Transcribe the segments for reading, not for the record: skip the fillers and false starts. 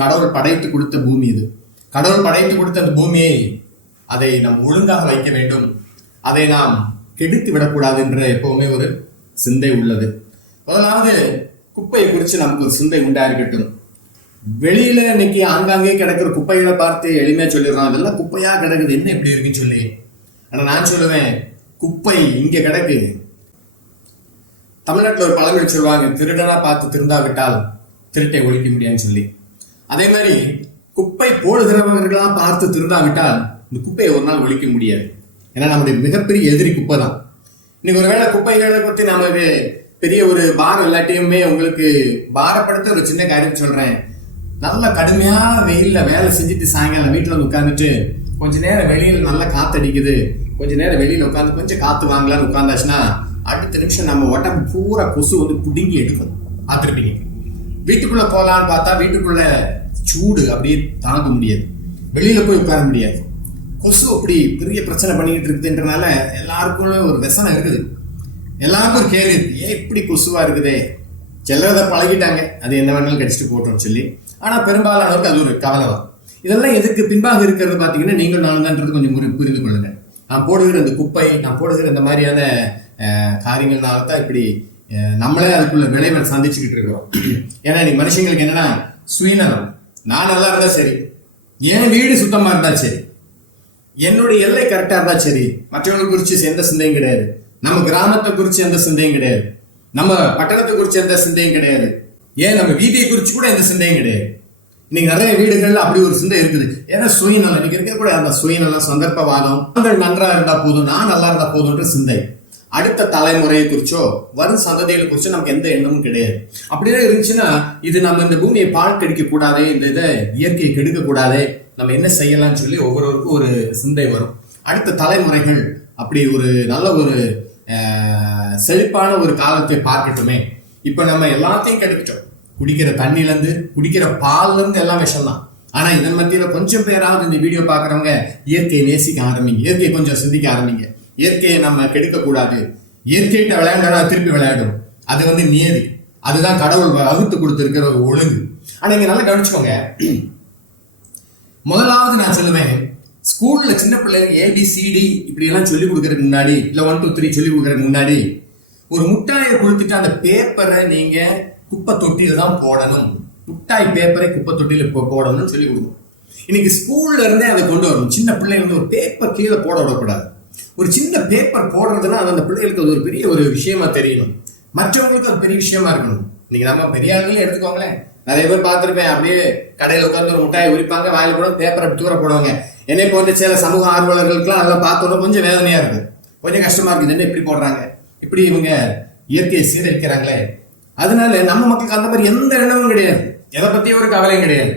கடவுள் படைத்து கொடுத்த பூமி இது. கடவுள் படைத்து கொடுத்த அந்த பூமியை அதை நாம் ஒழுங்காக வைக்க வேண்டும், அதை நாம் கெடுத்து விடக்கூடாது என்ற எப்பவுமே ஒரு சிந்தை உள்ளது. முதலாவது குப்பையை குறித்து நமக்கு ஒரு சிந்தை உண்டாயிருக்கட்டும். வெளியில இன்னைக்கு ஆங்காங்கே கிடக்கிற குப்பைகளை பார்த்து எளிமையா சொல்லிடுறோம், அதெல்லாம் குப்பையா கிடக்குது, என்ன இப்படி இருக்குன்னு சொல்லி. ஆனா நான் சொல்லுவேன், குப்பை இங்க கிடக்குது. தமிழ்நாட்டில் ஒரு பழமொழி சொல்லுவாங்க, திருடனா பார்த்து திருந்தாவிட்டால் திருட்டை ஒழிக்க முடியாதுன்னு சொல்லி. அதே மாதிரி குப்பை போடுகிறவர்களா பார்த்து திருந்தாவிட்டால் இந்த குப்பையை ஒரு நாள் ஒழிக்க முடியாது. ஏன்னா நம்முடைய மிகப்பெரிய எதிரி குப்பை தான். இன்னைக்கு ஒருவேளை குப்பைகளை பற்றி நமக்கு பெரிய ஒரு பாரம் இல்லாட்டியுமே உங்களுக்கு பாரப்படுத்த ஒரு சின்ன காரியம் சொல்றேன். நல்ல கடுமையா வெயில்ல வேலை செஞ்சுட்டு சாயங்காலம் வீட்டுல வந்து உட்காந்துட்டு கொஞ்ச நேரம் வெளியில நல்லா காத்தடிக்குது, கொஞ்ச நேரம் வெளியில உட்காந்து கொஞ்சம் காத்து வாங்கலான்னு உட்காந்தாச்சுன்னா அடுத்த நிமிஷம் நம்ம உடம்பு பூரா கொசு வந்து புடுங்கி எடுக்கும். பார்த்துருப்பீங்க. வீட்டுக்குள்ள போகலான்னு பார்த்தா வீட்டுக்குள்ள சூடு அப்படியே தாங்க முடியாது, வெளியில போய் உட்கார முடியாது. கொசு அப்படி பெரிய பிரச்சனை பண்ணிக்கிட்டு இருக்குதுன்றனால எல்லாருக்கும் ஒரு व्यसனம் இருக்குது. எல்லாருக்கும் ஒரு கேள்வி, ஏன் இப்படி கொசுவா இருக்குதே? சிலர் அதை பழகிட்டாங்க, அது என்ன வேணாலும் கடிச்சிட்டு போட்டோம்னு சொல்லி. ஆனா பெரும்பாலானவருக்கு அது ஒரு கவலை தான். இதெல்லாம் எதுக்கு பின்பாக இருக்கிறது பார்த்தீங்கன்னா, நீங்கள் நான் தான்றது கொஞ்சம் புரிந்து கொள்ளுங்க. நான் போடுகிற இந்த குப்பை, நான் போடுகிற இந்த மாதிரியான காரியங்கள்னால தான் இப்படி நம்மளே அதுக்குள்ள விளைவை சந்திச்சுக்கிட்டு இருக்கிறோம். ஏன்னா நீ மனுஷங்களுக்கு என்னன்னா சுயநலம். நான் நல்லா இருந்தா சரி, என் வீடு சுத்தமா இருந்தா சரி, என்னுடைய எல்லை கரெக்டா இருந்தா சரி, மற்றவங்களை குறிச்சு எந்த சிந்தையும் கிடையாது. நம்ம கிராமத்தை குறிச்சு எந்த சிந்தையும் கிடையாது, நம்ம பட்டணத்தை குறிச்சு எந்த சிந்தையும் கிடையாது, ஏன் நம்ம வீதியை குறிச்சு கூட எந்த சிந்தையும் கிடையாது. இன்னைக்கு நிறைய வீடுகள்ல அப்படி ஒரு சிந்தை இருக்குது. ஏன்னா சுயநலம், இன்னைக்கு இருக்க கூட அந்த சுயநலம், சந்தர்ப்பவாதம், நன்றா இருந்தா போதும், நான் நல்லா இருந்தா போதும்ன்ற சிந்தை. அடுத்த தலைமுறையை குறிச்சோ வரும் சந்ததிகளை குறிச்சோ நமக்கு எந்த எண்ணமும் கிடையாது. அப்படியே இருந்துச்சுன்னா இது நம்ம இந்த பூமியை பால் கடிக்க கூடாதே, இந்த இதை இயற்கையை கெடுக்க கூடாதே, நம்ம என்ன செய்யலாம்னு சொல்லி ஒவ்வொருவருக்கும் ஒரு சிந்தை வரும். அடுத்த தலைமுறைகள் அப்படி ஒரு நல்ல ஒரு செழிப்பான ஒரு காலத்தை பார்க்கட்டுமே. இப்ப நம்ம எல்லாத்தையும் கெடுக்கிட்டோம். குடிக்கிற தண்ணில இருந்து குடிக்கிற பால்ல இருந்து எல்லாம் விஷம் தான். ஆனா இதன் மத்தியில கொஞ்சம் பேராவது இந்த வீடியோ பாக்குறவங்க இயற்கையை நேசிக்க ஆரம்பிங்க, இயற்கையை கொஞ்சம் சிந்திக்க ஆரம்பிங்க. இயற்கையை நம்ம கெடுக்க கூடாது. இயற்கையிட்ட விளையாண்டா திருப்பி விளையாடும், அது வந்து நியதி, அதுதான் கடவுள் வகுத்து கொடுத்திருக்கிற ஒரு ஒழுங்கு. ஆனா நீங்க நல்லா கவனிச்சுக்கோங்க. முதலாவது நான் சொல்லுவேன், ஸ்கூல்ல சின்ன பிள்ளைங்க ABCD இப்படி எல்லாம் சொல்லி கொடுக்கறதுக்கு முன்னாடி, இல்ல 1 2 3 சொல்லி கொடுக்கறதுக்கு முன்னாடி ஒரு முட்டாயை கொடுத்துட்டு அந்த பேப்பரை நீங்க குப்பை தொட்டியில தான் போடணும், முட்டாய் பேப்பரை குப்பை தொட்டியில போடணும்னு சொல்லி கொடுக்கணும். இன்னைக்கு ஸ்கூல்ல இருந்தே அதை கொண்டு வரணும். சின்ன பிள்ளைங்க வந்து ஒரு பேப்பர் கீழே போட விடக்கூடாது. ஒரு சின்ன பேப்பர் போடுறதுன்னா அது அந்த பிள்ளைகளுக்கு அது ஒரு பெரிய ஒரு விஷயமா தெரியணும், மற்றவங்களுக்கு அது பெரிய விஷயமா இருக்கணும். நீங்க நம்ம பெரிய ஆளுங்களே எடுத்துக்கோங்களேன், நிறைய பேர் பார்த்துருப்பேன், அப்படியே கடையில் உட்காந்து ஒரு முட்டாயை உரிப்பாங்க, வாயில கூட பேப்பரை தூர போடுவாங்க. என்னை போன்ற சில சமூக ஆர்வலர்களுக்குலாம் அதெல்லாம் பார்த்தோன்னா கொஞ்சம் வேதனையா இருக்கு, கொஞ்சம் கஷ்டமா இருக்குது. என்ன இப்படி போடுறாங்க, இப்படி இவங்க இயற்கையை சீரழிக்கிறாங்களே. அதனால நம்ம மக்களுக்கு அந்த மாதிரி எந்த எண்ணமும் கிடையாது, எதை பத்தியும் ஒரு கவலையும் கிடையாது.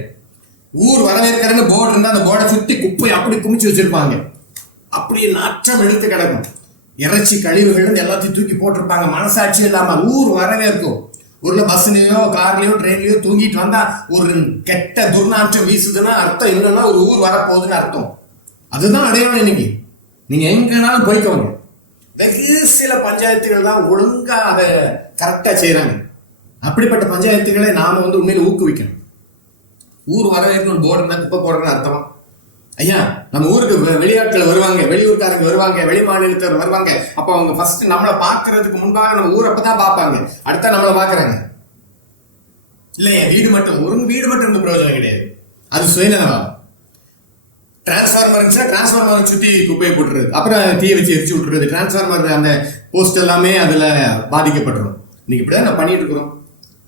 ஊர் வரவேற்கிறன்னு போர்டு இருந்தா அந்த போர்டை சுத்தி குப்பையை அப்படி குமிச்சு வச்சிருப்பாங்க, அப்படியே நாற்றம் எடுத்து கிடக்கும். இறைச்சி கழிவுகள் எல்லாத்தையும் தூக்கி போட்டிருப்பாங்க, மனசாட்சி இல்லாம. ஊர் வரவேற்கும். ஊர்ல பஸ்லயோ கார்லயோ ட்ரெயின்லயோ தூங்கிட்டு வந்தா ஒரு கெட்ட துர்நாற்றம் வீசுதுன்னா அர்த்தம் என்னன்னா ஒரு ஊர் வரப்போகுதுன்னு அர்த்தம். அதுதான் அடையாளம். இன்னைக்கு நீங்க எங்கனாலும் போய்க்கோங்க, வெகு சில பஞ்சாயத்துகள் தான் ஒழுங்கா அதை கரெக்டா செய்யறாங்க. அப்படிப்பட்ட பஞ்சாயத்துகளை நாம வந்து உண்மையில ஊக்குவிக்கணும். ஊர் வரவேற்கணும் போர்டு இருந்தா குப்பை போடுறதுன்னு அர்த்தமா? ஐயா, நம்ம ஊருக்கு வெளியாட்கள் வருவாங்க, வெளியூர்காரங்க வருவாங்க, வெளி மாநிலத்தவர் வருவாங்க. அப்ப அவங்க ஃபர்ஸ்ட் நம்மளை பாக்குறதுக்கு முன்பாக நம்ம ஊரை அப்பதான் பார்ப்பாங்க, அடுத்தா நம்மளை பாக்குறாங்க. இல்லையா, வீடு மட்டும் இருந்து பிரயோஜனம் கிடையாது, அது சுயநலம். டிரான்ஸ்பார்மர் இருந்துச்சா டிரான்ஸ்பார்மரை சுத்தி குப்பையை போட்டுறது, அப்புறம் தீயை வச்சு எரிச்சு விட்டுறது, டிரான்ஸ்பார்மர் அந்த போஸ்ட் எல்லாமே அதுல பாதிக்கப்பட்டுரும். இன்னைக்கு இப்படிதான் நம்ம பண்ணிட்டு இருக்கிறோம்.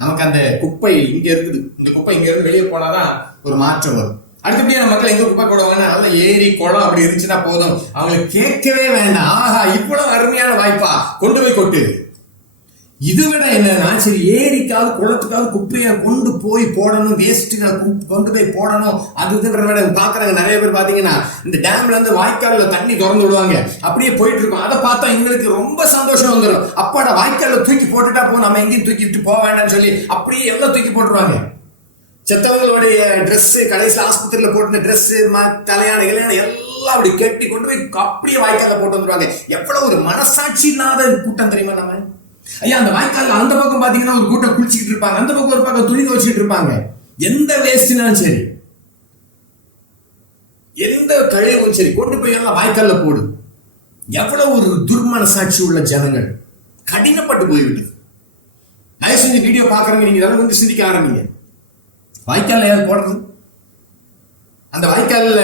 நமக்கு அந்த குப்பை இங்க இருக்குது, இந்த குப்பை இங்க இருந்து வெளியே போனாதான் ஒரு மாற்றம் வரும். அடுத்தபடியா மக்கள் எங்க குப்பை போடுவாங்கன்னா நல்ல ஏரி குளம் அப்படி இருந்துச்சுன்னா போதும், அவங்களுக்கு கேட்கவே வேண்டாம். ஆஹா, இவ்வளவு அருமையான வாய்ப்பா, கொண்டு போய் கொட்டு. இது விட என்னன்னா, சரி ஏரிக்காவது குளத்துக்காவது குப்பையை கொண்டு போய் போடணும், வேஸ்ட்டுகளை கொண்டு போய் போடணும், அது பாக்குறாங்க. நிறைய பேர் பாத்தீங்கன்னா இந்த டேம்ல இருந்து வாய்க்கால்ல தண்ணி திறந்து விடுவாங்க, அப்படியே போயிட்டு இருக்கும். அதை பார்த்தா எங்களுக்கு ரொம்ப சந்தோஷம் வந்துடும். அப்பாட வாய்க்கால்ல தூக்கி போட்டுட்டா போதும், நம்ம எங்கேயும் தூக்கிட்டு போக வேண்டாம்னு சொல்லி அப்படியே எல்லாம் தூக்கி போட்டுருவாங்க. செத்தவங்களுடைய ட்ரெஸ், கடைசியில் ஆஸ்பத்திரியில போட்டு ட்ரெஸ், தலையான எல்லாம் அப்படி கட்டி கொண்டு போய் அப்படியே வாய்க்கால போட்டு வந்துருவாங்க. எவ்வளவு ஒரு மனசாட்சி இல்லாத கூட்டம் தெரியுமா நம்ம? ஐயா, அந்த வாய்க்கால அந்த பக்கம் பாத்தீங்கன்னா ஒரு கூட்டம் குளிச்சுக்கிட்டு இருப்பாங்க, அந்த பக்கம் ஒரு பக்கம் துணி துவச்சிட்டு இருப்பாங்க. எந்த வேஸ்ட்னாலும் சரி, எந்த கழிவும் சரி, கொண்டு போய் எல்லாம் வாய்க்கால்ல போடு. எவ்வளவு ஒரு துர்மனசாட்சி உள்ள ஜனங்கள், கடினப்பட்டு போய்விட்டது. தயவு செஞ்சு வீடியோ பாக்குறவங்க நீங்க இதெல்லாம் வந்து சிந்திக்க ஆரம்பிங்க. வாய்க்கால்ல யார் போடுறது? அந்த வாய்க்கால்ல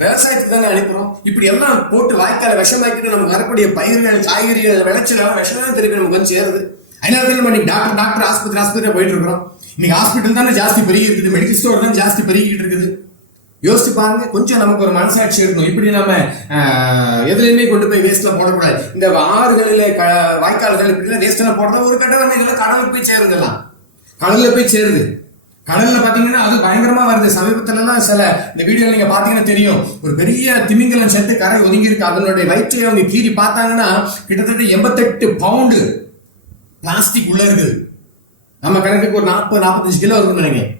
விவசாயத்துக்கு தானே அனுப்புறோம். இப்படி எல்லாம் போட்டு வாய்க்கால விஷமாக்கிட்டு நமக்கு வரக்கூடிய பயிர்கள், காய்கறிகள், விளைச்சல் விஷம் தான் திருப்பி நமக்கு வந்து சேருது. அதனால நம்ம டாக்டர் ஆஸ்பத்திரி போயிட்டு இருக்கிறோம். இன்னைக்கு ஹாஸ்பிட்டல் தானே ஜாஸ்தி பெருகி இருக்குது, மெடிக்கல் ஸ்டோர் தான் ஜாஸ்தி பெருகிட்டு இருக்குது. யோசிச்சு பாருங்க. கொஞ்சம் நமக்கு ஒரு மனசாட்சி இருக்கணும். இப்படி நம்ம எதுலையுமே கொண்டு போய் வேஸ்ட்ல போடக்கூடாது. இந்த ஆறுகளில் வாய்க்கால்கள் இப்படி வேஸ்ட் எல்லாம் போடுறது ஒரு கட்ட நம்ம இதெல்லாம் கடலுக்கு போய் சேருங்கலாம். கடல்ல போய் சேருது. கடல்ல பாத்தீங்கன்னா அது பயங்கரமா வருது. சமீபத்துல எல்லாம் சில இந்த வீடியோ நீங்க பாத்தீங்கன்னா தெரியும், ஒரு பெரிய திமிங்கலம் செத்து கரை ஒதுங்கி இருக்கு. அதனுடைய வயிற்றை அவங்க கீறி பார்த்தாங்கன்னா கிட்டத்தட்ட 88 பவுண்டு பிளாஸ்டிக் உள்ள இருக்குது. நம்ம கணக்குக்கு ஒரு 40-45 கிலோ இருக்குன்னு நினைக்கிறேன்.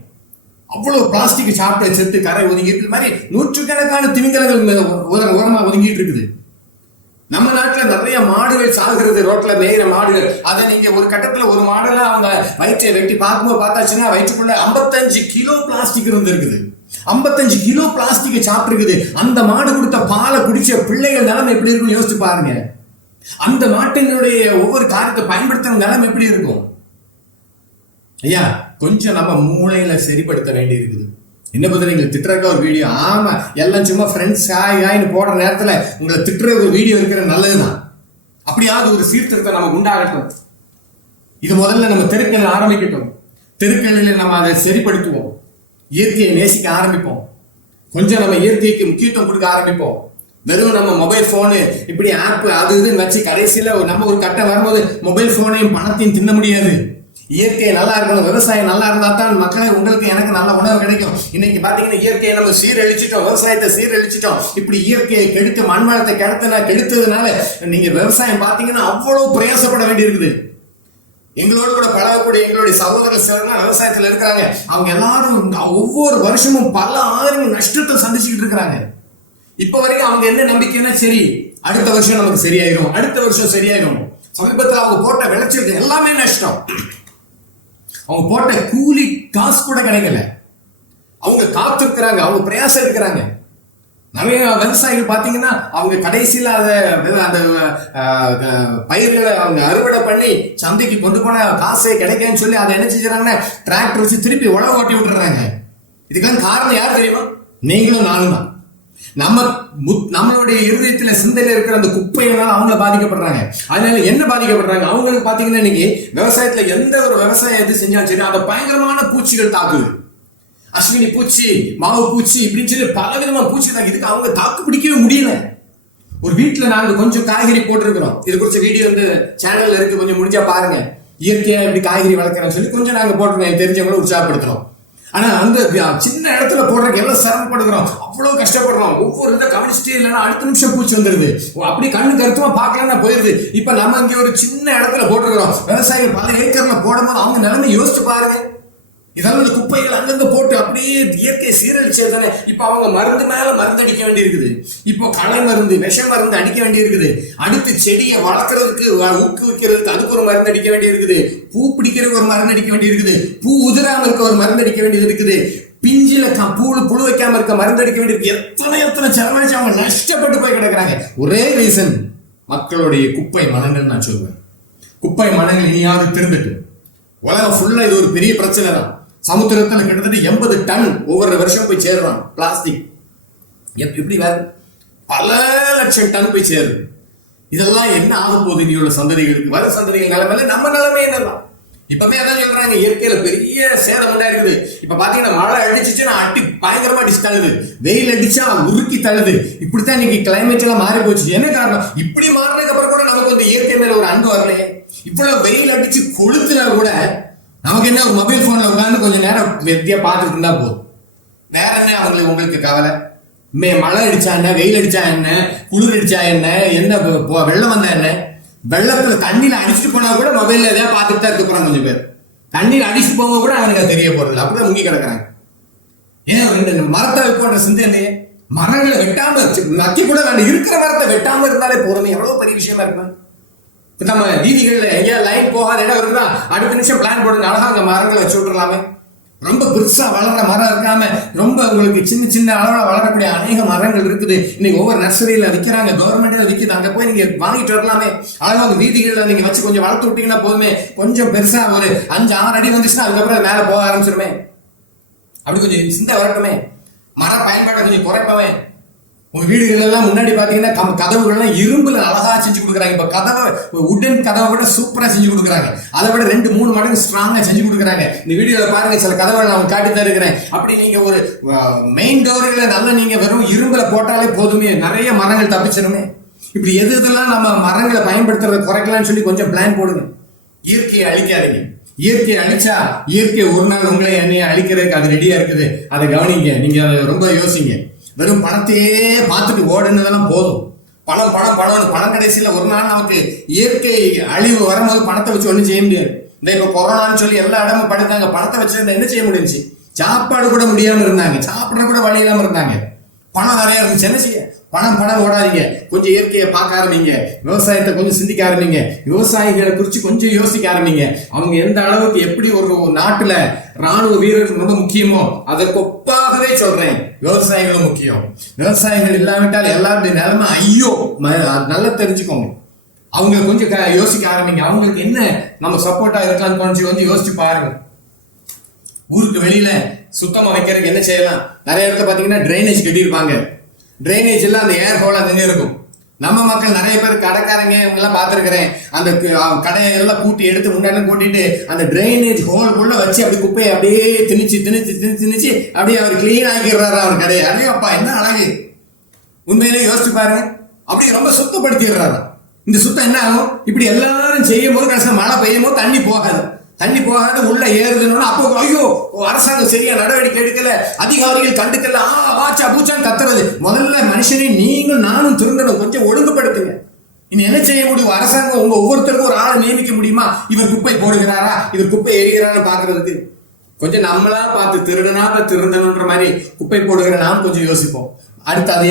அவ்வளவு பிளாஸ்டிக் சாப்பிட்டு செத்து கரை ஒதுங்கி இருக்கிற மாதிரி நூற்றுக்கணக்கான திமிங்கலங்கள் ஓரமா ஒதுங்கிட்டு இருக்குது. நம்ம நாட்டுல நிறைய மாடுகள் சாகுறது, ரோட்ல மேயிற மாடுகள். அதை நீங்க ஒரு கட்டத்துல ஒரு மாடுல அவங்க வயிற்றை வெட்டி பார்க்கும்போது பார்த்தாச்சுன்னா வயிற்றுக்குள்ள 55 கிலோ பிளாஸ்டிக் இருந்திருக்குது. 55 கிலோ பிளாஸ்டிக் சாப்பிட்டுருக்குது. அந்த மாடு கொடுத்த பாலை குடிச்ச பிள்ளைகள் நிலைமை எப்படி இருக்குன்னு யோசிச்சு பாருங்க. அந்த மாட்டினுடைய ஒவ்வொரு காரியத்தை பயன்படுத்துற நிலைமை எப்படி இருக்கும்? ஐயா, கொஞ்சம் நம்ம மூளையில சரிப்படுத்த வேண்டி இருக்குது. என்ன பத்தி நீங்க திட்டுறக்க ஒரு வீடியோ, ஆமா எல்லாம் சும்மா ஃப்ரெண்ட்ஸ் ஹாய்னு போடுற நேரத்துல உங்களை திட்டுற ஒரு வீடியோ இருக்கிற நல்லதுதான். அப்படியாவது ஒரு சீர்திருத்தம் நமக்கு உண்டாகட்டும். இது முதல்ல நம்ம தெருக்கள் ஆரம்பிக்கட்டும். தெருக்களில் நம்ம அதை சரிப்படுத்துவோம். இயற்கையை நேசிக்க ஆரம்பிப்போம். கொஞ்சம் நம்ம இயற்கைக்கு முக்கியத்துவம் கொடுக்க ஆரம்பிப்போம். வெறும் நம்ம மொபைல் போனு இப்படி ஆப் அது இதுன்னு வச்சு கடைசியில நம்ம ஒரு கட்டம் வரும்போது மொபைல் போனையும் பணத்தையும் தின்ன முடியாது. இயற்கை நல்லா இருக்கணும், விவசாயம் நல்லா இருந்தா தான் மக்களை உங்களுக்கு எனக்கு நல்ல உணவு கிடைக்கும். இன்னைக்கு பாத்தீங்கன்னா இயற்கையை நம்ம சீரழிச்சிட்டோம், விவசாயத்தை சீரழிச்சிட்டோம். இப்படி இயற்கையை கெடுத்து மண் வளத்தை கெடுத்ததுனால நீங்க விவசாயம் பாத்தீங்கன்னா அவ்வளவு பிரயாசப்பட வேண்டி இருக்குது. எங்களோடு கூட பழகக்கூடிய எங்களுடைய சகோதரர் சிலர்லாம் விவசாயத்துல இருக்கிறாங்க. அவங்க எல்லாரும் ஒவ்வொரு வருஷமும் பல ஆயிரம் நஷ்டத்தை சந்திச்சுக்கிட்டு இருக்கிறாங்க. இப்ப வரைக்கும் அவங்க என்ன நம்பிக்கைன்னா, சரி அடுத்த வருஷம் நமக்கு சரியாயிரும், அடுத்த வருஷம் சரியாயிரும். சமீபத்தில் அவங்க போட்ட விளைச்சல் எல்லாமே நஷ்டம். அவங்க போட்ட கூலி காசு கூட கிடைக்கல. அவங்க காத்திருக்கிறாங்க, அவங்க பிரயாசம் இருக்கிறாங்க. நிறைய விவசாயிகள் பாத்தீங்கன்னா அவங்க கடைசியில அந்த பயிர்களை அவங்க அறுவடை பண்ணி சந்தைக்கு கொண்டு போன காசே கிடைக்கன்னு சொல்லி அதை என்ன செஞ்சாங்கன்னா டிராக்டர் வச்சு திருப்பி உழவு ஓட்டி விட்டுறாங்க. இதுக்கெல்லாம் காரணம் யார் தெரியுமா? நீங்களும் நானும் தான். நம்மளுடைய இருதயத்துல சிந்தையில இருக்கிற அந்த குப்பையினால அவங்க பாதிக்கப்படுறாங்க. அதனால என்ன பாதிக்கப்படுறாங்க? அவங்களுக்கு பாத்தீங்கன்னா இன்னைக்கு விவசாயத்துல எந்த ஒரு விவசாயம் எது செஞ்சாலும் சரி அந்த பயங்கரமான பூச்சிகள் தாக்குது. அஸ்வினி பூச்சி, மாவு பூச்சி இப்படின்னு சொல்லி பல விதமா பூச்சி தாக்கு. இதுக்கு அவங்க தாக்கு பிடிக்கவே முடியல. ஒரு வீட்டுல நாங்க கொஞ்சம் காய்கறி போட்டிருக்கிறோம். இது குறிச்ச வீடியோ வந்து சேனல்ல இருக்கு, கொஞ்சம் முடிஞ்சா பாருங்க. இயற்கையா இப்படி காய்கறி வளர்க்குறேன்னு சொல்லி கொஞ்சம் நாங்க போட்டிருக்கோம், தெரிஞ்சவங்களும் உற்சாகப்படுத்துறோம். ஆனா அந்த சின்ன இடத்துல போடுறதுக்கு எல்லாம் சிரமப்படுகிறோம், அவ்வளவு கஷ்டப்படுறோம். ஒவ்வொரு இதை கவனிச்சுட்டே இல்லைன்னா அடுத்த நிமிஷம் பூச்சி வந்துருது. அப்படி கண்ணு கருத்துமா பார்க்கலன்னா போயிருது. இப்ப நம்ம இங்க ஒரு சின்ன இடத்துல போட்டிருக்கிறோம். விவசாயிகள் பல ஏக்கர்ல போடும் போது அவங்க நிலைமை யோசிச்சு பாருங்க. இதெல்லாம் இந்த குப்பைகள் அங்கங்க போட்டு அப்படியே இயற்கை சீரழிச்சது தானே. இப்ப அவங்க மருந்து மேல மருந்து அடிக்க வேண்டி இருக்குது. இப்போ களை மருந்து, விஷ மருந்து அடிக்க வேண்டி இருக்குது. அடுத்து செடியை வளர்க்கறதுக்கு ஊக்குவிக்கிறதுக்கு அதுக்கு ஒரு மருந்து அடிக்க வேண்டி இருக்குது. பூ பிடிக்கிறதுக்கு ஒரு மருந்து அடிக்க வேண்டி இருக்குது. பூ உதிராம இருக்க ஒரு மருந்து அடிக்க வேண்டியது இருக்குது. பிஞ்சில புழு வைக்காம இருக்க மருந்து அடிக்க வேண்டியிருக்கு. எத்தனை செலவழிச்சு அவங்க நஷ்டப்பட்டு போய் கிடக்குறாங்க. ஒரே ரீசன், மக்களுடைய குப்பை மனங்கள். நான் சொல்லுவேன், குப்பை மனங்கள் இனியாவது திருந்துட்டு. உலகம் ஃபுல்லா இது ஒரு பெரிய பிரச்சனை தான். சமுத்திரத்தில் கிட்டத்தட்ட 80 டன் ஒவ்வொரு வருஷம் போய் சேருவான் பிளாஸ்டிக். எப்படி வேற பல லட்சம் டன் போய் சேருது. இதெல்லாம் என்ன ஆக போகுது இனியோட சந்ததிகளுக்கு? வர சந்ததிகள் நிலைமையில நம்ம நிலைமை என்னதான்? இப்பவே அதான் சொல்றாங்க, இயற்கையில பெரிய சேதம் உண்டாயிருக்குது. இப்ப பாத்தீங்கன்னா மழை அடிச்சுன்னா அட்டி பயங்கரமா அடிச்சு தள்ளுது, வெயில் அடிச்சா உருக்கி தள்ளுது. இப்படித்தான் இன்னைக்கு கிளைமேட் எல்லாம் மாறி போச்சு. என்ன காரணம்? இப்படி மாறினதுக்கு அப்புறம் கூட நமக்கு வந்து இயற்கை மேல ஒரு அன்பு வரலையே. இவ்வளவு வெயில் அடிச்சு கொளுத்துனா கூட நமக்கு என்ன, ஒரு மொபைல் போன்ல உட்காந்து கொஞ்சம் நேரம் வெத்தியா பார்த்துட்டு இருந்தா போதும். வேற என்ன உங்களுக்கு கவலை? மழை அடிச்சா என்ன, வெயில் அடிச்சா என்ன, குளிர் அடிச்சா என்ன, வெள்ளம் வந்தா என்ன? வெள்ளத்துல தண்ணியில அடிச்சுட்டு போனா கூட மொபைல்ல எதாவது பார்த்துட்டு தான் இருக்க போறாங்க. கொஞ்சம் பேர் தண்ணியில் அடிச்சுட்டு போக கூட அவனுக்கு தெரிய போறது, அப்படிதான் முங்கி கிடக்குறாங்க. ஏன் மரத்தை வைப்போன்ற சிந்தை இல்லையே? மரங்களை வெட்டாம நக்கி கூட வேண்டாம், இருக்கிற மரத்தை வெட்டாம இருந்தாலே போறமே எவ்வளவு பெரிய விஷயமா இருக்கும். நம்ம வீதிகள்ல எங்கேயா லைன் போகாத இடம் இருக்குன்னா அடுத்த நிமிஷம் பிளான் போடுங்க, அழகா அங்க மரங்களை வச்சு விட்டுறலாமே. ரொம்ப பெருசா வளர்ற மரம் இருக்காம ரொம்ப உங்களுக்கு சின்ன சின்ன அளவுல வளரக்கூடிய அநேக மரங்கள் இருக்குது. இன்னைக்கு ஒவ்வொரு நர்சரியில விற்கிறாங்க, கவர்மெண்ட்ல விற்குது. அங்க போய் நீங்க வாங்கிட்டு வரலாமே. அழகாக வீதிகளில் நீங்க வச்சு கொஞ்சம் வளர்த்து விட்டீங்கன்னா போதுமே, கொஞ்சம் பெருசா ஒரு 5-6 அடி வந்துச்சுன்னா அதுக்கப்புறம் மேல போக ஆரம்பிச்சிருமே. அப்படி கொஞ்சம் சிந்தை வரட்டுமே, மர பயன்பாட்டை கொஞ்சம் குறைப்பவே. உங்க வீடுகள் எல்லாம் முன்னாடி பாத்தீங்கன்னா கதவுகள்லாம் இரும்புல அழகா செஞ்சு கொடுக்குறாங்க. இப்ப கதவை உடன் கதவை விட சூப்பரா செஞ்சு கொடுக்குறாங்க. அதை விட 2-3 மடங்கு ஸ்ட்ராங்கா செஞ்சு கொடுக்குறாங்க. இந்த வீடியோல பாருங்க, சில கதவுகள் நான் காட்டி தான் இருக்கிறேன். அப்படி நீங்க ஒரு மெயின் டோர்ல நல்லா நீங்க வெறும் இரும்புல போட்டாலே போதுமே, நிறைய மரங்கள் தப்பிச்சிருமே. இப்படி எது இதெல்லாம் நம்ம மரங்களை பயன்படுத்துறதை குறைக்கலாம்னு சொல்லி கொஞ்சம் பிளான் போடுங்க. இயற்கையை அழிக்காதீங்க. இயற்கையை அழிச்சா இயற்கை ஒரு நாள் உங்களை என்னைய அழிக்கிறதுக்கு அது ரெடியா இருக்குது. அதை கவனிங்க. நீங்க அதை ரொம்ப யோசிங்க. வெறும் பணத்தையே பார்த்துட்டு ஓடுனதெல்லாம் போதும். பணம் பணம் பணம் பணம் கடைசியில் ஒரு நாள் நமக்கு இயற்கை அழிவு வரும்போது பணத்தை வச்சு ஒன்றும் செய்ய முடியாது. இந்த இப்போ கொரோனான்னு சொல்லி எல்லா இடமும் படுத்தாங்க. பணத்தை வச்சு என்ன செய்ய முடிஞ்சுச்சு? சாப்பாடு கூட முடியாம இருந்தாங்க, சாப்பிட கூட வழி இல்லாம இருந்தாங்க. பணம் நிறைய இருந்துச்சு. என்ன செய்ய? பணம் ஓடாதீங்க. கொஞ்சம் இயற்கையை பார்க்க ஆரம்பிங்க. விவசாயத்தை கொஞ்சம் சிந்திக்க ஆரம்பிங்க. விவசாயிகளை குறித்து கொஞ்சம் யோசிக்க ஆரம்பிங்க. அவங்க எந்த அளவுக்கு எப்படி ஒரு நாட்டுல ராணுவ வீரர்கள் ரொம்ப முக்கியமோ அதற்கு ஒப்பாகவே சொல்றேன், விவசாயிகளும் முக்கியம். விவசாயிகள் இல்லாவிட்டால் எல்லாருடைய நிலைமை ஐயோ. நல்லா தெரிஞ்சுக்கோங்க. அவங்க கொஞ்சம் யோசிக்க ஆரம்பிங்க. அவங்களுக்கு என்ன நம்ம சப்போர்ட்டா இருக்கலாம்னு கொஞ்சம் வந்து யோசிச்சு பாருங்க. ஊருக்கு வெளியில சுத்தமா வைக்கிறதுக்கு என்ன செய்யலாம்? நிறைய இடத்துல பாத்தீங்கன்னா டிரைனேஜ் கட்டியிருப்பாங்க. டிரைனேஜ் எல்லாம் அந்த ஏர் ஹோல் அது இருக்கும். நம்ம மக்கள் நிறைய பேர் கடைக்காரங்க இவங்க எல்லாம் பார்த்துருக்கிறேன். அந்த கடையெல்லாம் கூட்டி எடுத்து முன்னாடி கூட்டிட்டு அந்த டிரைனேஜ் ஹோல்குள்ள வச்சு அப்படி குப்பையை அப்படியே திணிச்சு அப்படியே அவர் கிளீன் ஆக்கிடுறாரு அவர் கடையை. அப்படியே அப்பா என்ன அழகு! உண்மையிலே யோசிச்சு பாருங்க. அப்படியே ரொம்ப சுத்தப்படுத்திடுறாரு. இந்த சுத்தம் என்ன ஆகும்? இப்படி எல்லாரும் செய்யும் போது கடைசியா மழை பெய்யும் போது தண்ணி போகாது உள்ள ஏறுதுன்னு அப்போ ஐயோ அரசாங்கம் சரியா நடவடிக்கை எடுக்கல, அதிகாரிகள் கண்டுக்கல, ஆச்சா பூச்சான்னு கத்துறது. முதல்ல மனுஷனே நீங்கள் நானும் திருந்தணும். கொஞ்சம் ஒழுங்குபடுத்துங்க. இனி என்ன செய்ய முடியும்? அரசாங்கம் உங்க ஒவ்வொருத்தருக்கும் ஒரு ஆளை நியமிக்க முடியுமா? இவர் குப்பை போடுகிறாரா, இவர் குப்பை எரிகிறான்னு பாக்குறதுக்கு? கொஞ்சம் நம்மளா பார்த்து திருந்தணுன்ற மாதிரி குப்பை போடுகிற நாம் கொஞ்சம் யோசிப்போம். அடுத்து அது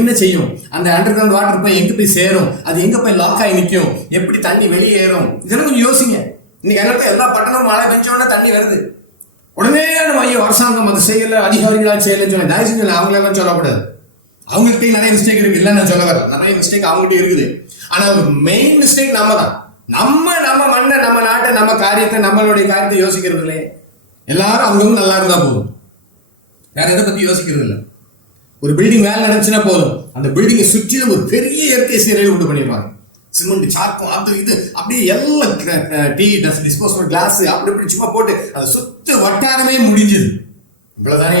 என்ன செய்யும்? அந்த அண்டர் கிரவுண்ட் வாட்டர் போய் எங்க போய் சேரும்? அது எங்க போய் லாக் ஆகி நிற்கும்? எப்படி தண்ணி வெளியேறும்? இதெல்லாம் கொஞ்சம் யோசிங்க. இன்னைக்கு எங்களுக்கு எல்லா பட்டணமும் மழை பெஞ்சோடனே தண்ணி வருது. உடனே நம்ம ஐயோ அரசாங்கம் அதை செய்யல, அதிகாரிகளால் செய்யலன்னு சொல்ல தயவு செஞ்சு அவங்களெல்லாம் சொல்லக்கூடாது. அவங்கள்ட்ட நிறைய மிஸ்டேக் இருக்கு, இல்லை நான் சொல்ல வரேன். நிறைய மிஸ்டேக் அவங்ககிட்ட இருக்குது. ஆனா மெயின் மிஸ்டேக் நம்ம தான். நம்ம மண்ணை, நம்ம நாட்டை, நம்ம காரியத்தை, நம்மளுடைய காரியத்தை யோசிக்கிறது இல்லையே. எல்லாரும் அவங்களும் நல்லா இருந்தா போதும், வேற எதை பத்தி யோசிக்கிறது இல்லை. ஒரு பில்டிங் வேலை நடந்துச்சுன்னா போதும், அந்த பில்டிங்கை சுற்றிலும் ஒரு பெரிய இயற்கை சீரழிவு உண்டு பண்ணிடுவாங்க. சிமெண்ட், சாக்கம், அது இது அப்படியே எல்லாம் டீ டிஸ்போசபிள் கிளாஸ் அப்படி இப்படி சும்மா போட்டு அதை சுத்த வட்டாரமே முடிஞ்சது. இவ்வளவுதானே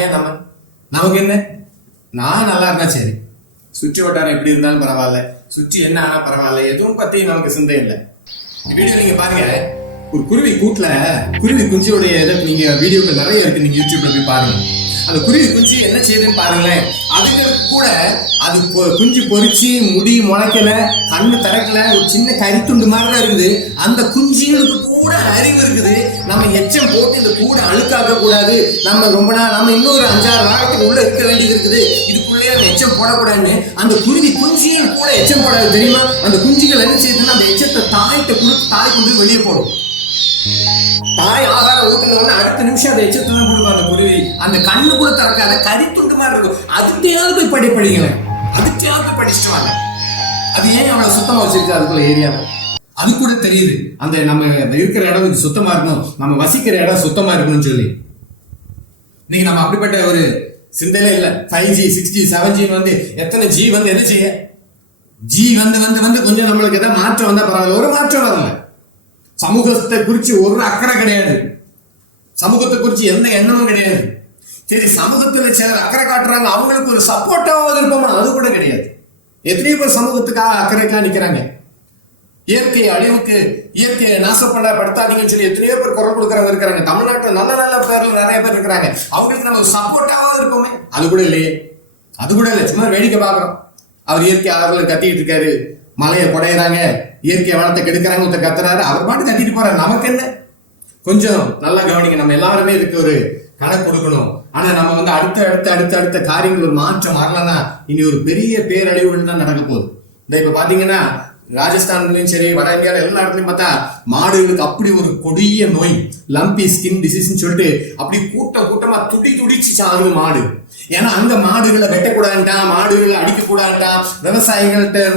நமக்கு என்ன? நான் நல்லா இருந்தா சரி, சுற்றி வட்டாரம் எப்படி இருந்தாலும் பரவாயில்ல, சுற்றி என்ன ஆனா பரவாயில்ல, எதுவும் பத்தி நமக்கு சிந்தை இல்லை. வீடியோ நீங்க பாருங்க, ஒரு குருவி கூட்டுல குருவி குஞ்சியோடைய நீங்க வீடியோக்கள் நிறைய இருக்கு, நீங்க யூடியூப்ல போய் பாருங்க. அந்த குருவி குஞ்சு என்ன செய்யுதுன்னு பாருங்களேன். அதுங்களுக்கு கூட அது குஞ்சு பொறிச்சு முடி முளைக்கல, கண்ணு திறக்கல, ஒரு சின்ன கரித்துண்டு மாதிரிதான் இருக்குது. அந்த குஞ்சுகளுக்கு கூட அறிவு இருக்குது. நம்ம எச்சம் போட்டு இந்த கூட அழுக்காக்க கூடாது, நம்ம ரொம்ப நாள் நம்ம இன்னொரு 5-6 வாரத்துக்கு உள்ள இருக்க வேண்டியது இருக்குது, இதுக்குள்ளேயே அந்த எச்சம் போடக்கூடாதுன்னு அந்த குருவி குஞ்சுகள் கூட எச்சம் போடாது தெரியுமா? அந்த குஞ்சுகள் என்ன செய்யுதுன்னா அந்த எச்சத்தை தாய்கிட்ட கொடுத்து தாய் கொண்டு வெளியே போடும். தாய் ஆகாரம் ஊட்டுனோம்னா அடுத்த நிமிஷம் அதை எச்சத்தை தான் கொடுக்கும் அந்த குருவி. அந்த கண்ணு கூட திறக்காத கரித்துண்டு மாதிரி இருக்கும். அதுக்கையாவது போய் படிங்களேன், அதுக்கையாவது போய் படிச்சுட்டு வாங்க. அது ஏன் அவ்வளவு சுத்தமா வச்சிருக்கு அதுக்குள்ள ஏரியாவை? அது கூட தெரியுது அந்த நம்ம இருக்கிற இடம் சுத்தமா இருக்கணும், நம்ம வசிக்கிற இடம் சுத்தமா இருக்கணும்னு சொல்லி. இன்னைக்கு நம்ம அப்படிப்பட்ட ஒரு சிந்தனை இல்லை. 5G 6G 7G வந்து எத்தனை G வந்து என்ன செய்ய? G வந்து கொஞ்சம் நம்மளுக்கு ஏதாவது மாற்றம் வந்தா பரவாயில்ல. ஒரு மாற்றம் வரல. சமூகத்தை குறிச்சு ஒரு அக்கறை கிடையாது, சமூகத்தை குறிச்சு எந்த எண்ணமும் கிடையாது. சரி, சமூகத்துல சிலர் அக்கறை காட்டுறாங்க, அவங்களுக்கு ஒரு சப்போர்ட்டாவது இருப்போமா? அது கூட கிடையாது. எத்தனையோ பேர் சமூகத்துக்காக அக்கறைக்காக நிக்கிறாங்க. இயற்கை அழிவுக்கு, இயற்கையை நாசப்படுத்தாதீங்கன்னு சொல்லி எத்தனையோ பேர் குரல் கொடுக்கறவங்க இருக்கிறாங்க. தமிழ்நாட்டில் நல்ல பேர்ல நிறைய பேர் இருக்கிறாங்க. அவங்களுக்கு நம்ம சப்போர்ட்டாவது இருப்போமே? அது கூட இல்லையே. அது கூட இல்லை, சும்மா வேடிக்கை பாக்குறோம். அவர் இயற்கை ஆதரவு கத்திட்டு இருக்காரு, மலையை குடையிறாங்க, இயற்கை வளத்தை கெடுக்கிறாங்க, ஒருத்தர் கத்துறாரு, அவர் பாட்டு கத்திட்டு போறாரு. நமக்கு என்ன? கொஞ்சம் நல்லா கவனிங்க. நம்ம எல்லாருமே இதுக்கு ஒரு கணக்கு கொடுக்கணும். ஆனா நம்ம வந்து அடுத்த காரியங்கள் ஒரு மாற்றம் வரலன்னா இனி ஒரு பெரிய பேரழிவுகள் தான் நடக்க போகுது. இந்த இப்ப பாத்தீங்கன்னா ராஜஸ்தான்லயும் சரி, வட இந்தியாவில எல்லா இடத்துலயும் பார்த்தா மாடுகளுக்கு அப்படி ஒரு கொடிய நோய், லம்பி ஸ்கின் டிசீஸ்ன்னு சொல்லிட்டு அப்படி கூட்டமா துடிச்சு சாகுது மாடு. ஏன்னா அங்க மாடுகளை வெட்டக்கூடாதுட்டான், மாடுகளை அடிக்கக்கூடாதுட்டான்.